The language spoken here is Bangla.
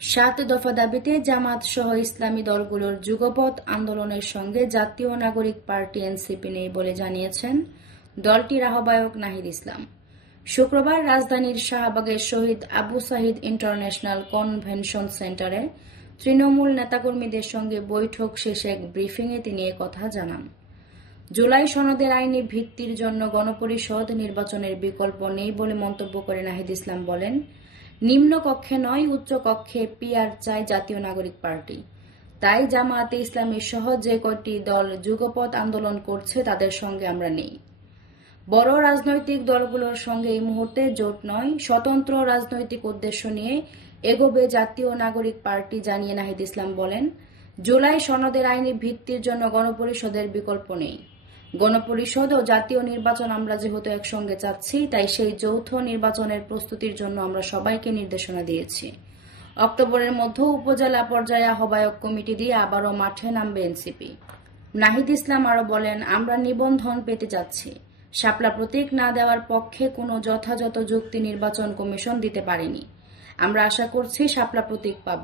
সাত দফা দাবিতে জামাত সহ ইসলামী দলগুলোর যুগপৎ আন্দোলনের সঙ্গে জাতীয় নাগরিক পার্টি এনসিপি নেই বলে জানিয়েছেন দলটির আহ্বায়ক নাহিদ ইসলাম। শুক্রবার রাজধানীর শাহবাগের শহীদ আবু সাহিদ ইন্টারন্যাশনাল কনভেনশন সেন্টারে তৃণমূল নেতাকর্মীদের সঙ্গে বৈঠক শেষে এক ব্রিফিংয়ে তিনি কথা জানান। জুলাই সনদের আইনি ভিত্তির জন্য গণপরিষদ নির্বাচনের বিকল্প নেই বলে মন্তব্য করে নাহিদ ইসলাম বলেন নিম্ন কক্ষে নয়, উচ্চ কক্ষে পিআর চায় জাতীয় নাগরিক পার্টি। তাই জামায়াতে ইসলামী সহ যে কয়টি দল যুগপৎ আন্দোলন করছে, তাদের সঙ্গে আমরা নেই। বড় রাজনৈতিক দলগুলোর সঙ্গে এই মুহূর্তে জোট নয়। স্বতন্ত্র রাজনৈতিক উদ্দেশ্য নিয়ে এগোবে জাতীয় নাগরিক পার্টি, জানিয়ে নাহিদ ইসলাম বলেন। জুলাই সনদের আইনি ভিত্তির জন্য গণপরিষদের বিকল্প নেই। গণপরিষদ ও জাতীয় নির্বাচন আমরা যেহেতু একসঙ্গে চাচ্ছি, তাই সেই যৌথ নির্বাচনের প্রস্তুতির জন্য আমরা সবাইকে নির্দেশনা দিয়েছি। অক্টোবরের মধ্যে উপজেলা পর্যায়ে আহ্বায়ক কমিটি দিয়ে আবারও মাঠে নামবে এনসিপি। নাহিদ ইসলাম আরও বলেন, আমরা নিবন্ধন পেতে যাচ্ছি শাপলা প্রতীক না দেওয়ার পক্ষে কোনো যথাযথ যুক্তি নির্বাচন কমিশন দিতে পারেনি। আমরা আশা করছি শাপলা প্রতীক পাব।